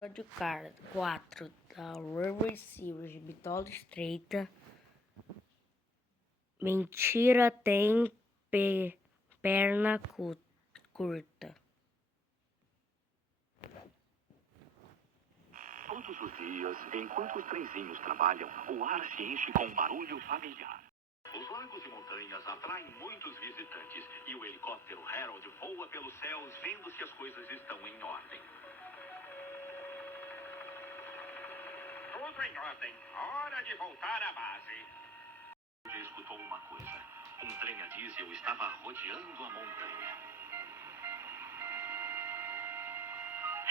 Episódio 4 da River Series, Bitola Estreita. Mentira tem perna curta. Todos os dias, enquanto os trenzinhos trabalham, o ar se enche com um barulho familiar. Os lagos e montanhas atraem muitos visitantes e o helicóptero Harold voa pelos céus vendo se as coisas estão em ordem. Tudo em ordem. Hora de voltar à base. Ele escutou uma coisa. Um trem a diesel estava rodeando a montanha.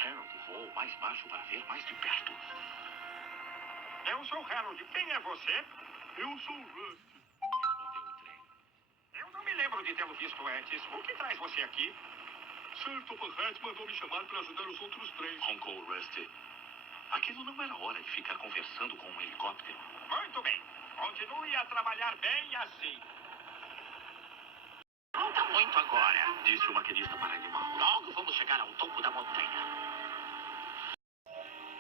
Harold voou mais baixo para ver mais de perto. Eu sou Harold. Quem é você? Eu sou Rust, respondeu o trem. Eu não me lembro de tê-lo visto antes. O que traz você aqui? Sir Topperhead mandou me chamar para ajudar os outros trens, roncou Rusty. Aquilo não era hora de ficar conversando com um helicóptero. Muito bem. Continue a trabalhar bem assim. Falta muito agora, disse o maquinista para animal. Logo vamos chegar ao topo da montanha.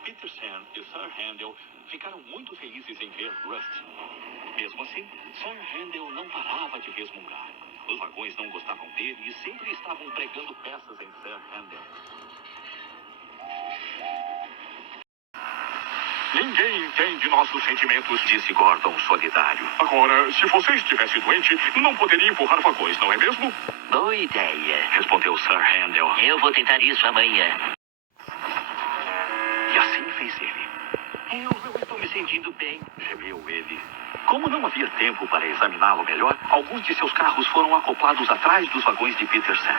Peterson e Sir Handel ficaram muito felizes em ver Rust. Mesmo assim, Sir Handel não parava de resmungar. Os vagões não gostavam dele e sempre estavam pregando peças em Sir Handel. Ninguém entende nossos sentimentos, Disse Gordon solidário. Agora, se você estivesse doente, não poderia empurrar vagões, não é mesmo? Boa ideia. Respondeu Sir Handel. Eu vou tentar isso amanhã. E assim fez ele. Eu não estou me sentindo bem. Gemeu ele. Como não havia tempo para examiná-lo melhor, alguns de seus carros foram acoplados atrás dos vagões de Peterson.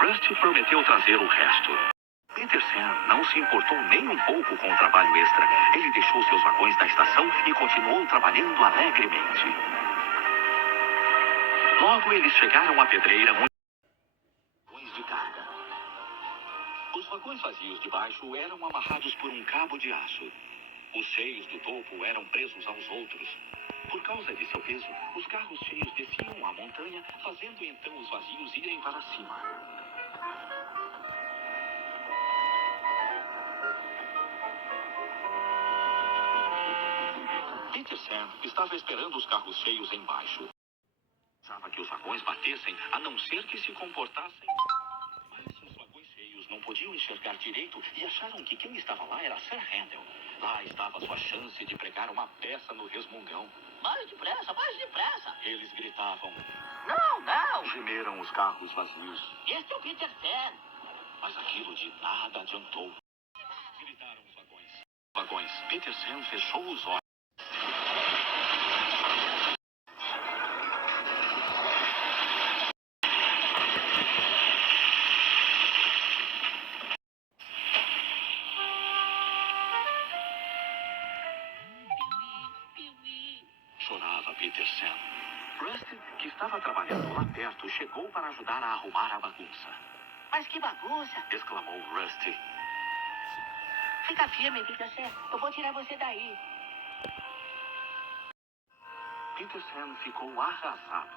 Rusty prometeu trazer o resto. Peterson não se importou nem um pouco com o trabalho extra. Ele deixou seus vagões na estação e continuou trabalhando alegremente. Logo eles chegaram à pedreira muito vagões de carga. Os vagões vazios de baixo eram amarrados por um cabo de aço. Os cheios do topo eram presos aos outros. Por causa de seu peso, os carros cheios desciam a montanha, fazendo então os vazios irem para cima. Peterson estava esperando os carros cheios embaixo. Pensava que os vagões batessem, a não ser que se comportassem. Mas os vagões cheios não podiam enxergar direito e acharam que quem estava lá era Sir Handel. Lá estava sua chance de pregar uma peça no resmungão. Mais depressa, mais depressa. Eles gritavam. Não, não. Gemeram os carros vazios. Este é o Peterson. Mas aquilo de nada adiantou. Gritaram os vagões. Vagões. Peterson fechou os olhos. Chorava Peterson. Rusty, que estava trabalhando lá perto, chegou para ajudar a arrumar a bagunça. Mas que bagunça. Exclamou Rusty. Fica firme, Peterson. Eu vou tirar você daí. Peterson ficou arrasado.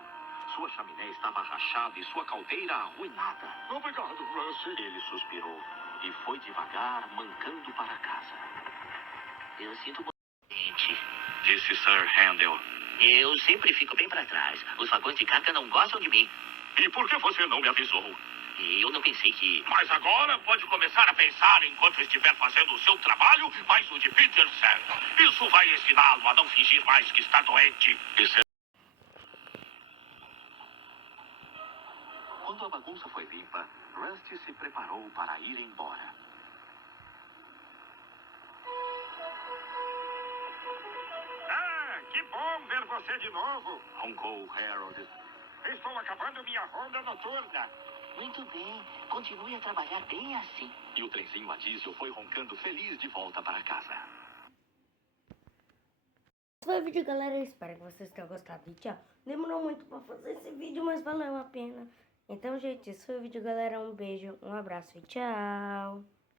Sua chaminé estava rachada e sua caldeira arruinada. Obrigado, Rusty. Ele suspirou e foi devagar, mancando para casa. Eu sinto muito. Disse Sir Handel. Eu sempre fico bem para trás. Os vagões de carga não gostam de mim. E por que você não me avisou? E eu não pensei que... Mas agora pode começar a pensar enquanto estiver fazendo o seu trabalho, mas o de Peterson. Isso vai ensiná-lo a não fingir mais que está doente. Quando a bagunça foi limpa, Rusty se preparou para ir embora. Ah, que bom ver você de novo. Roncou Harold. Estou acabando minha ronda noturna. Muito bem. Continue a trabalhar bem assim. E o trenzinho a diesel foi roncando feliz de volta para casa. Esse foi o vídeo, galera. Eu espero que vocês tenham gostado. E tchau. Demorou muito pra fazer esse vídeo, mas valeu a pena. Então, gente, esse foi o vídeo, galera. Um beijo, um abraço e tchau.